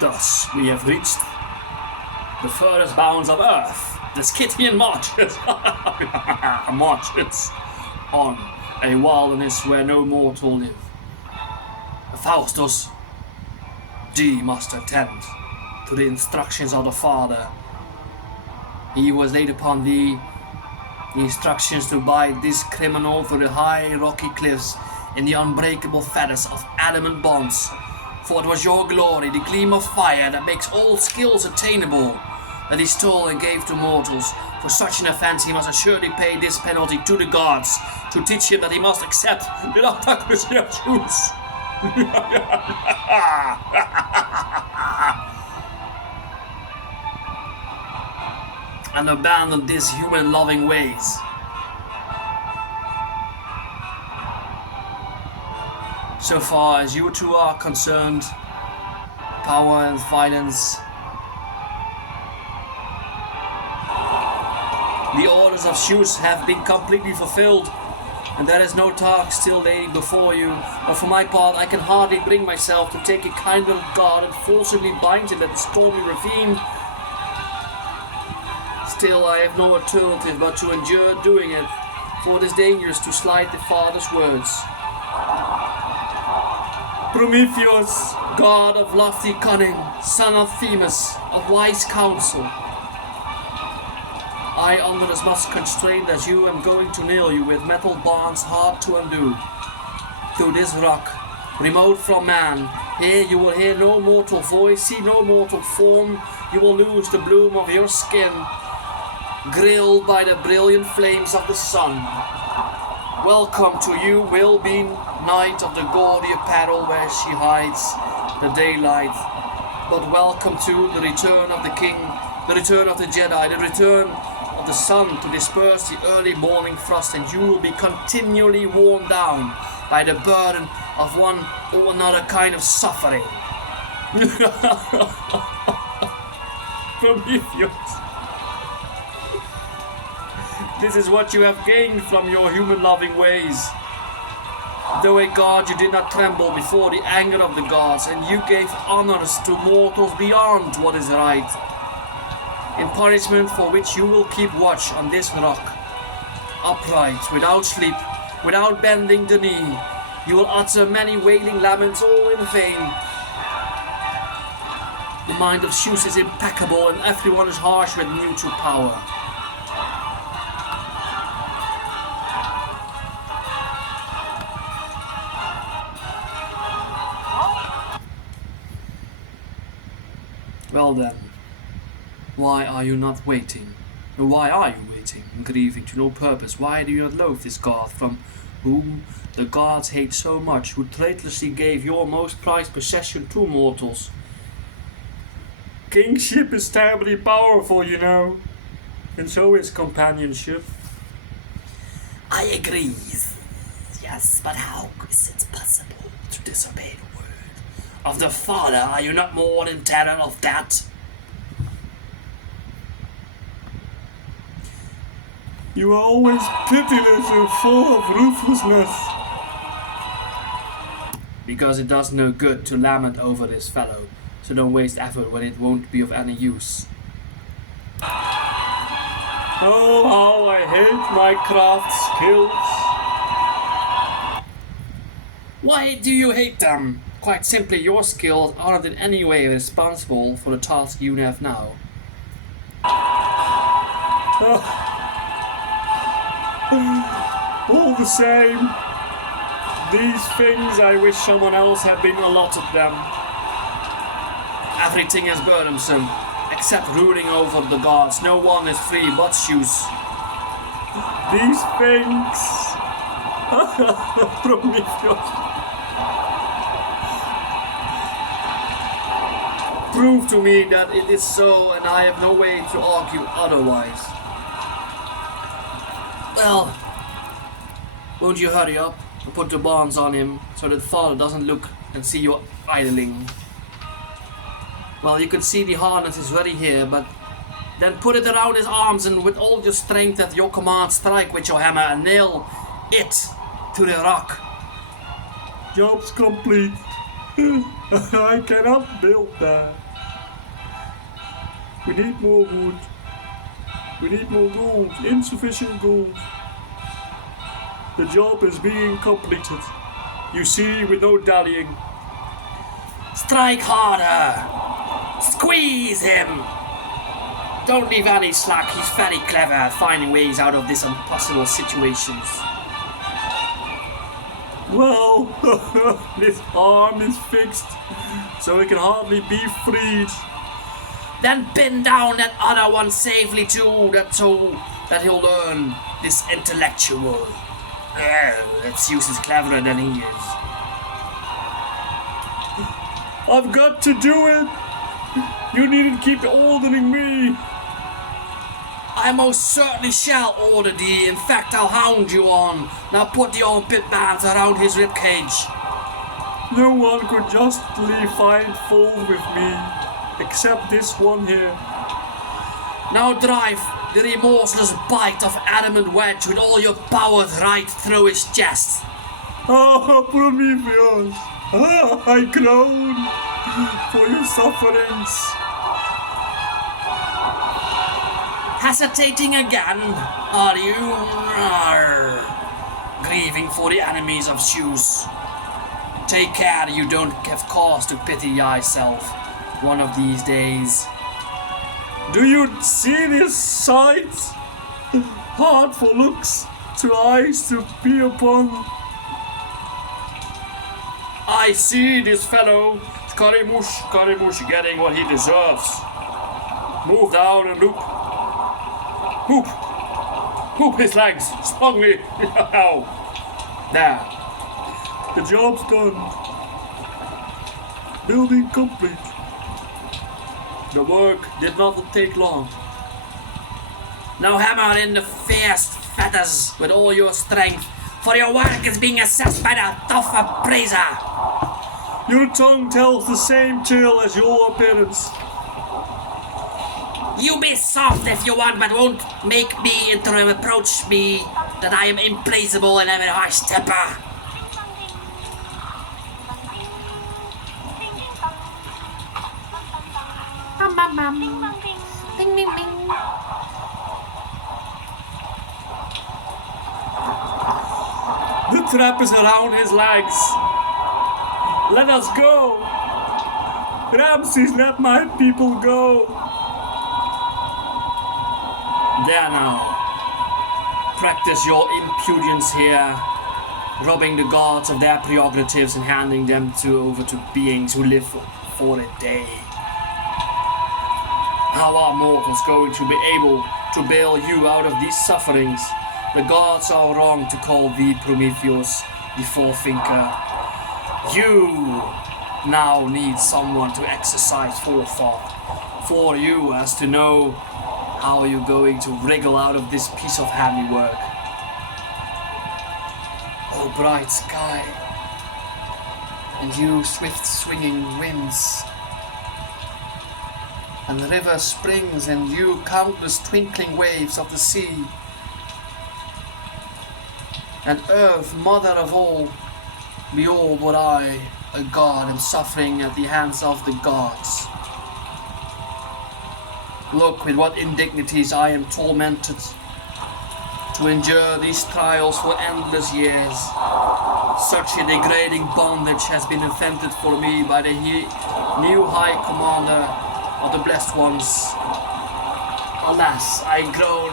Thus, we have reached the furthest bounds of Earth, the Scythian marches. Marches on a wilderness where no mortal live. Faustus, thee must attend to the instructions of the Father. He was laid upon thee the instructions to bind this criminal to the high rocky cliffs in the unbreakable fetters of adamant bonds. For it was your glory, the gleam of fire that makes all skills attainable, that he stole and gave to mortals. For such an offense he must assuredly pay this penalty to the gods, to teach him that he must accept without accusations. And abandon these human-loving ways. So far as you two are concerned, power and violence, the orders of Zeus have been completely fulfilled, and there is no task still laying before you. But for my part, I can hardly bring myself to take a kind little god and forcibly bind him at the stormy ravine. Still, I have no alternative but to endure doing it, for it is dangerous to slight the Father's words. Prometheus, god of lofty cunning, son of Themis, of wise counsel, I, under as much constraint as you, am going to nail you with metal bonds hard to undo. To this rock, remote from man, here you will hear no mortal voice, see no mortal form, you will lose the bloom of your skin, grilled by the brilliant flames of the sun. Welcome to you, will-be night of the gaudy apparel where she hides the daylight. But welcome to the return of the king, the return of the Jedi, the return of the sun to disperse the early morning frost, and you will be continually worn down by the burden of one or another kind of suffering. Prometheus. This is what you have gained from your human-loving ways. Though a god, you did not tremble before the anger of the gods, and you gave honors to mortals beyond what is right. In punishment for which you will keep watch on this rock, upright, without sleep, without bending the knee, you will utter many wailing laments, all in vain. The mind of Zeus is impeccable, and everyone is harsh with mutual power. Well then, why are you not waiting? Or why are you waiting, and grieving to no purpose? Why do you not loathe this god, from whom the gods hate so much, who traitorously gave your most prized possession to mortals? Kingship is terribly powerful, you know, and so is companionship. I agree. Yes, but how is it possible to disobey the word of the Father? Are you not more in terror of that? You are always pitiless and full of ruthlessness. Because it does no good to lament over this fellow, so don't waste effort when it won't be of any use. Oh, how I hate my craft skills. Why do you hate them? Quite simply, your skills aren't in any way responsible for the task you have now. All the same, these things I wish someone else had been allotted them. Everything is burdensome, except ruling over the gods. No one is free but Zeus. These things... Prometheus. Prove to me that it is so, and I have no way to argue otherwise. Well, won't you hurry up and put the bonds on him so that Father doesn't look and see you idling? Well, you can see the harness is ready here, but then put it around his arms and with all your strength at your command strike with your hammer and nail it to the rock. Job's complete. I cannot build that. We need more wood. We need more gold. Insufficient gold. The job is being completed. You see, with no dallying. Strike harder! Squeeze him! Don't leave any slack, he's very clever at finding ways out of these impossible situations. Well, his arm is fixed, so he can hardly be freed. Then pin down that other one safely too, so that he'll learn this intellectual. Let's use he's cleverer than he is. I've got to do it! You needn't keep ordering me! I most certainly shall order thee. In fact, I'll hound you on. Now put the armpit bands around his ribcage. No one could justly find fault with me, except this one here. Now drive the remorseless bite of adamant wedge with all your powers right through his chest. Ah, Prometheus! Ah, I groan for your sufferings. Hesitating again, are you? Grieving for the enemies of Zeus. Take care you don't have cause to pity thyself one of these days. Do you see this sight? Hard for looks to eyes to be upon. I see this fellow, Scarimush, getting what he deserves. Move down and loop. Hoop his legs, strongly. There. The job's done. Building complete. The work did not take long. Now hammer in the fierce fetters with all your strength, for your work is being assessed by the tough appraiser. Your tongue tells the same tale as your appearance. You be soft if you want, but won't make me into reproach me that I am implacable and have a harsh temper. Ding ding ding. The trap is around his legs. Let us go. Ramses, let my people go. There now. Practice your impudence here, robbing the gods of their prerogatives and handing them over to beings who live for a day. How are mortals going to be able to bail you out of these sufferings? The gods are wrong to call thee Prometheus, the forethinker. You now need someone to exercise forethought for you as to know how you're going to wriggle out of this piece of handiwork. Oh bright sky, and you swift swinging winds, and the river springs, and you countless twinkling waves of the sea, and earth, mother of all, behold what I, a god, am suffering at the hands of the gods. Look with what indignities I am tormented to endure these trials for endless years. Such a degrading bondage has been invented for me by the new High Commander of the Blessed Ones. Alas, I groan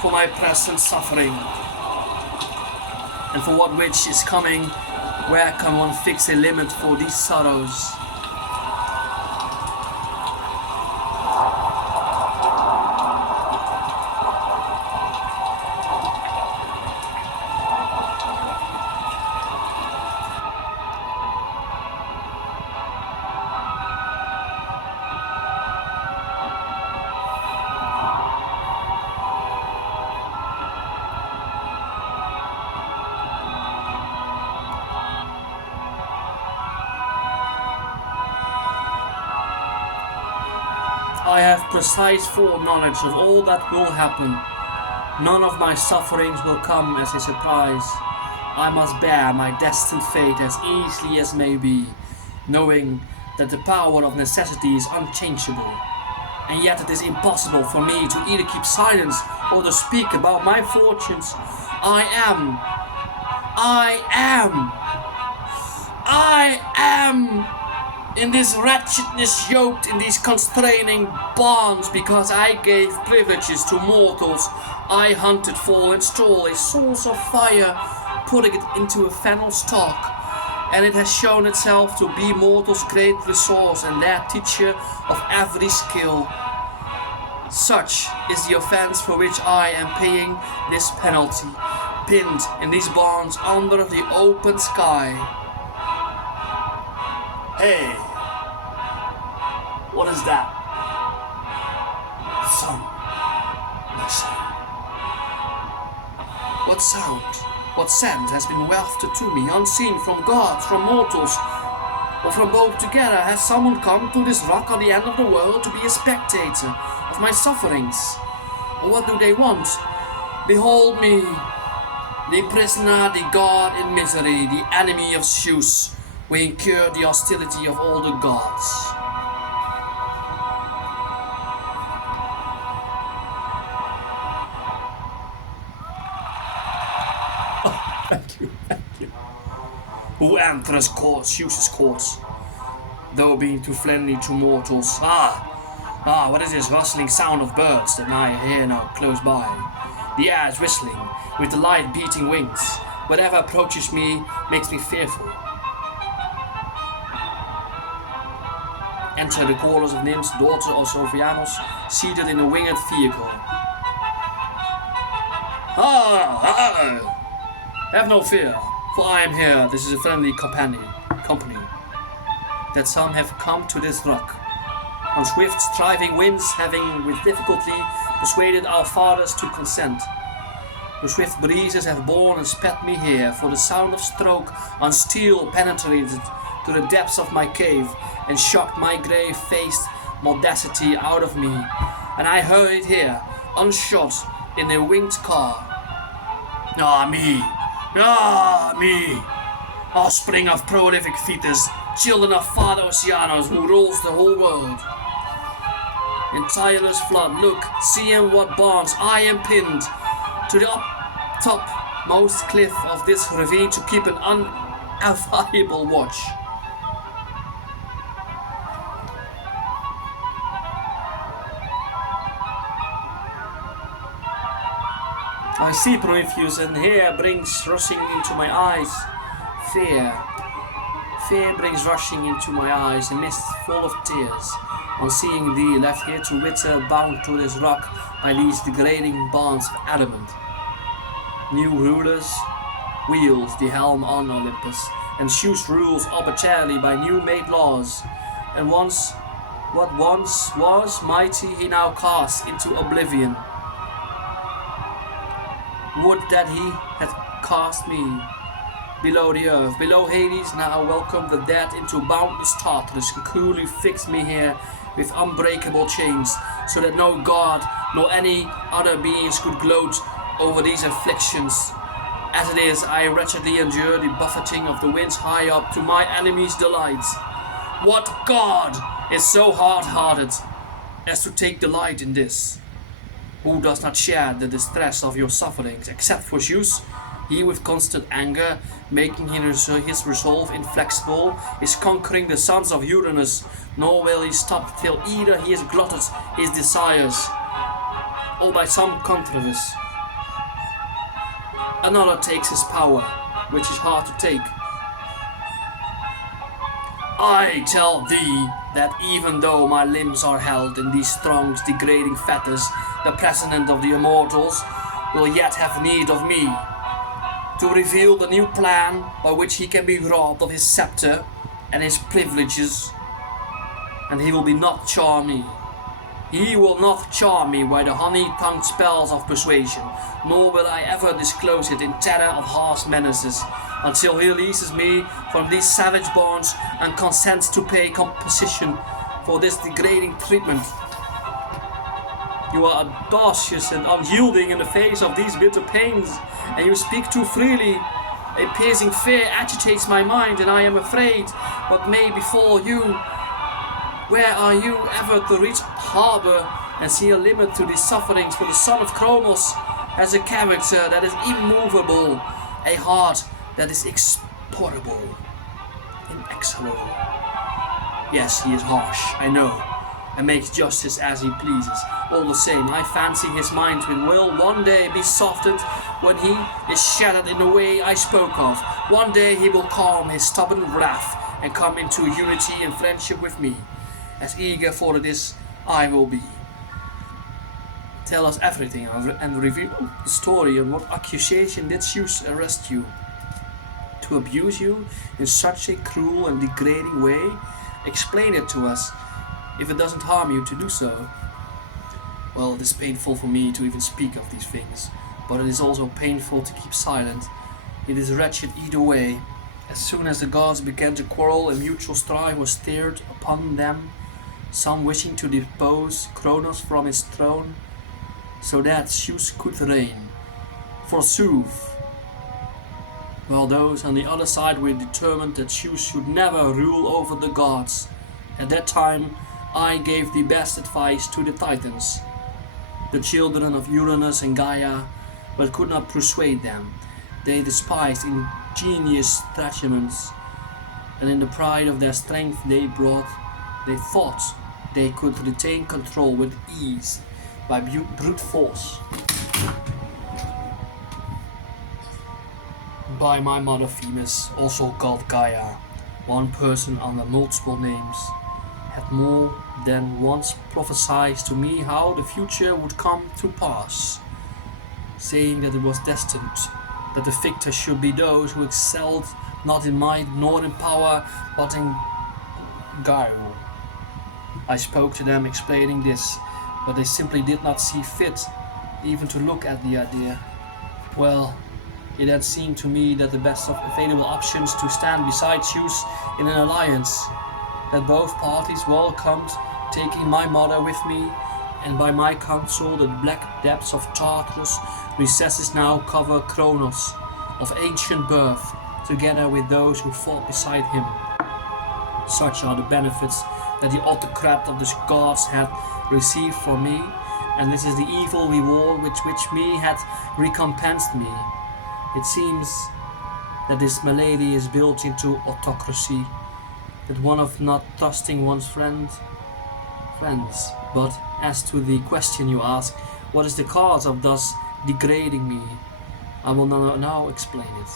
for my present suffering, and for what which is coming. Where can one fix a limit for these sorrows? I have precise foreknowledge of all that will happen. None of my sufferings will come as a surprise. I must bear my destined fate as easily as may be, knowing that the power of necessity is unchangeable. and yet it is impossible for me to either keep silence or to speak about my fortunes. I am in this wretchedness yoked in these constraining bonds because I gave privileges to mortals. I hunted for and stole a source of fire, putting it into a fennel stalk, and it has shown itself to be mortals' great resource and their teacher of every skill. Such is the offense for which I am paying this penalty, pinned in these bonds under the open sky. Hey, what is that? Son, my son. What sound, what scent has been wafted to me, unseen from gods, from mortals, or from both together? Has someone come to this rock at the end of the world to be a spectator of my sufferings? Or what do they want? Behold me, the prisoner, the god in misery, the enemy of Zeus. We incur the hostility of all the gods. Oh, thank you. Who enters Zeus's courts, though being too friendly to mortals? What is this rustling sound of birds that I hear now close by? The air is whistling, with the light beating wings. Whatever approaches me makes me fearful. Enter the quarters of Nymph's daughter of Sophianos, seated in a winged vehicle. Have no fear, for I am here. This is a friendly company, that some have come to this rock, on swift striving winds, having with difficulty persuaded our fathers to consent. The swift breezes have borne and sped me here, for the sound of stroke on steel penetrated to the depths of my cave and shocked my grave-faced modesty out of me, and I hurried here, unshod, in a winged car. Me, offspring of prolific Thetis, children of Father Oceanus, who rules the whole world. In tireless flood, look, see in what bonds I am pinned to the topmost cliff of this ravine to keep an unavailable watch. I see Prometheus, and here brings rushing into my eyes fear. Fear brings rushing into my eyes, a mist full of tears, on seeing thee left here to wither, bound to this rock by these degrading bonds of adamant. New rulers wield the helm on Olympus, and Zeus rules arbitrarily by new-made laws, and what once was mighty he now casts into oblivion. Would that he had cast me below the earth, below Hades, now welcome the dead into boundless Tartarus, and coolly fixed me here with unbreakable chains, so that no god nor any other beings could gloat over these afflictions. As it is, I wretchedly endure the buffeting of the winds high up to my enemy's delight. What god is so hard-hearted as to take delight in this? Who does not share the distress of your sufferings, except for Zeus? He with constant anger, making his resolve inflexible, is conquering the sons of Uranus, nor will he stop till either he has glutted his desires, or by some contrivance another takes his power, which is hard to take. I tell thee that even though my limbs are held in these strong degrading fetters, the President of the Immortals will yet have need of me, to reveal the new plan by which he can be robbed of his scepter and his privileges, and he will not charm me. He will not charm me by the honey-tongued spells of persuasion, nor will I ever disclose it in terror of harsh menaces, until he releases me from these savage bonds and consents to pay compensation for this degrading treatment. You are audacious and unyielding in the face of these bitter pains, and you speak too freely. A piercing fear agitates my mind, and I am afraid what may befall you. Where are you ever to reach harbour and see a limit to these sufferings? For the son of Kronos has a character that is immovable, a heart that is inexorable. Yes, he is harsh, I know, and makes justice as he pleases. All the same, I fancy his mind will one day be softened when he is shattered in the way I spoke of. One day he will calm his stubborn wrath and come into unity and friendship with me. As eager for this I will be. Tell us everything and reveal the story. And what accusation did Zeus arrest you? To abuse you in such a cruel and degrading way? Explain it to us, if it doesn't harm you to do so. Well, it is painful for me to even speak of these things, but it is also painful to keep silent. It is wretched either way. As soon as the gods began to quarrel and mutual strife was stirred upon them, some wishing to depose Kronos from his throne, so that Zeus could reign, forsooth, while those on the other side were determined that Zeus should never rule over the gods. At that time I gave the best advice to the Titans, the children of Uranus and Gaia, but could not persuade them. They despised ingenious stratagems, and in the pride of their strength they thought they could retain control with ease by brute force. By my mother Themis, also called Gaia, one person under multiple names, had more than once prophesied to me how the future would come to pass, saying that it was destined that the victors should be those who excelled not in might nor in power, but in guile. I spoke to them explaining this, but they simply did not see fit even to look at the idea. Well, it had seemed to me that the best of available options to stand beside Zeus in an alliance, that both parties welcomed, taking my mother with me, and by my counsel the black depths of Tartarus recesses now cover Kronos, of ancient birth, together with those who fought beside him. Such are the benefits that the autocrat of the gods had received from me, and this is the evil reward with which me had recompensed me. It seems that this malady is built into autocracy, that one of not trusting one's friends. But as to the question you ask, what is the cause of thus degrading me? I will now explain it.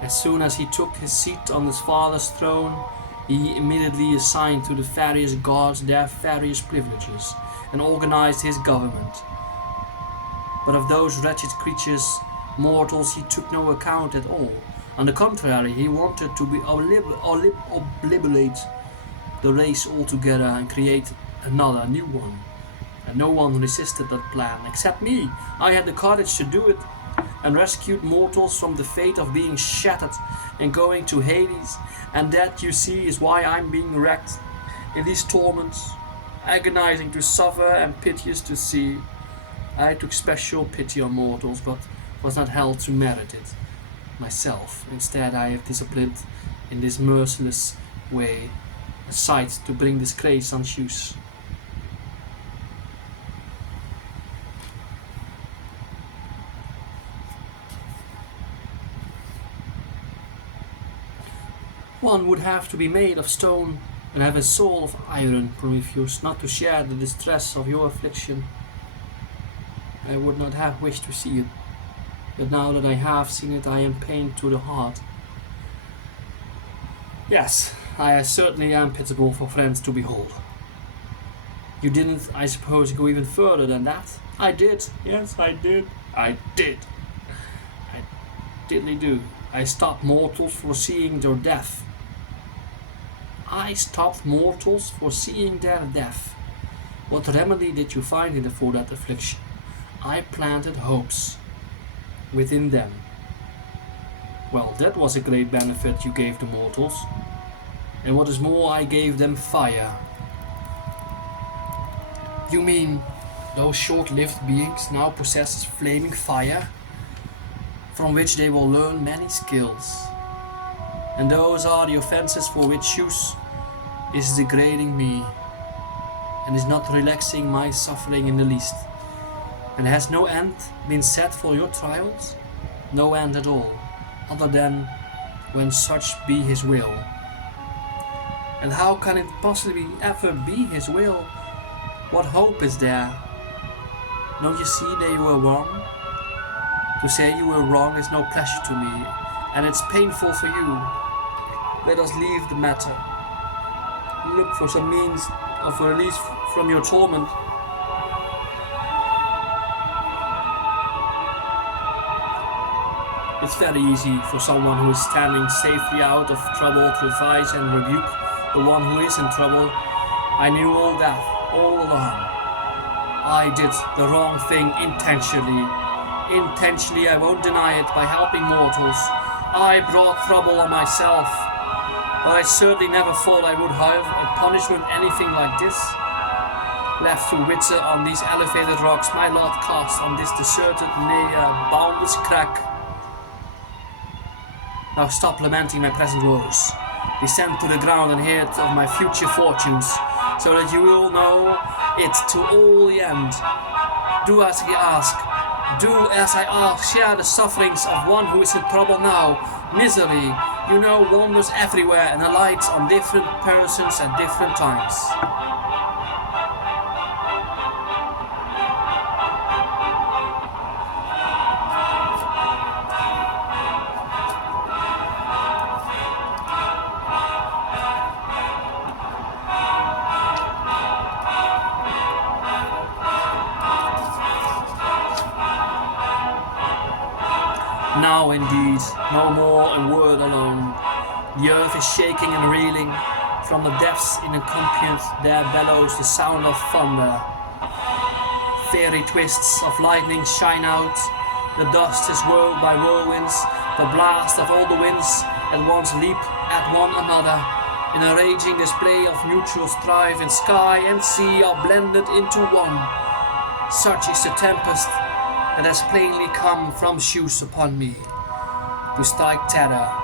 As soon as he took his seat on his father's throne, he immediately assigned to the various gods their various privileges and organized his government. But of those wretched creatures, mortals, he took no account at all. On the contrary, he wanted to obliterate the race altogether and create another new one. And no one resisted that plan, except me. I had the courage to do it, and rescued mortals from the fate of being shattered and going to Hades. And that, you see, is why I'm being wrecked in these torments, agonizing to suffer and piteous to see. I took special pity on mortals, but was not held to merit it myself. Instead, I have disciplined in this merciless way a sight to bring disgrace on Zeus. One would have to be made of stone and have a soul of iron, Prometheus, not to share the distress of your affliction. I would not have wished to see it, but now that I have seen it, I am pained to the heart. Yes, I certainly am pitiable for friends to behold. You didn't, I suppose, go even further than that? I did. Yes, I did. I diddly do. I stopped mortals foreseeing their death. I stopped mortals foreseeing their death. What remedy did you find for that affliction? I planted hopes within them. Well, that was a great benefit you gave the mortals. And what is more, I gave them fire. You mean those short-lived beings now possess flaming fire, from which they will learn many skills? And those are the offenses for which Zeus is degrading me and is not relaxing my suffering in the least. And has no end been set for your trials? No end at all, other than when such be his will. And how can it possibly ever be his will? What hope is there? Don't you see that you were wrong? To say you were wrong is no pleasure to me, and it's painful for you. Let us leave the matter. Look for some means of release from your torment. It's very easy for someone who is standing safely out of trouble to advise and rebuke the one who is in trouble. I knew all that all along. I did the wrong thing intentionally. Intentionally, I won't deny it, by helping mortals. I brought trouble on myself. But I certainly never thought I would have a punishment anything like this. Left to wither on these elevated rocks, my lot cast on this deserted, nay, boundless crack. Now stop lamenting my present woes. Descend to the ground and hear of my future fortunes, so that you will know it to all the end. Do as I ask. Do as I ask. Share the sufferings of one who is in trouble now. Misery, you know, wanders everywhere and alights on different persons at different times. Now indeed, no more a word alone. The earth is shaking and reeling. From the depths incompetent there bellows the sound of thunder. Fairy twists of lightning shine out. The dust is whirled by whirlwinds. The blast of all the winds at once leap at one another. In a raging display of mutual strife, and sky and sea are blended into one. Such is the tempest that has plainly come from Zeus upon me, to strike terror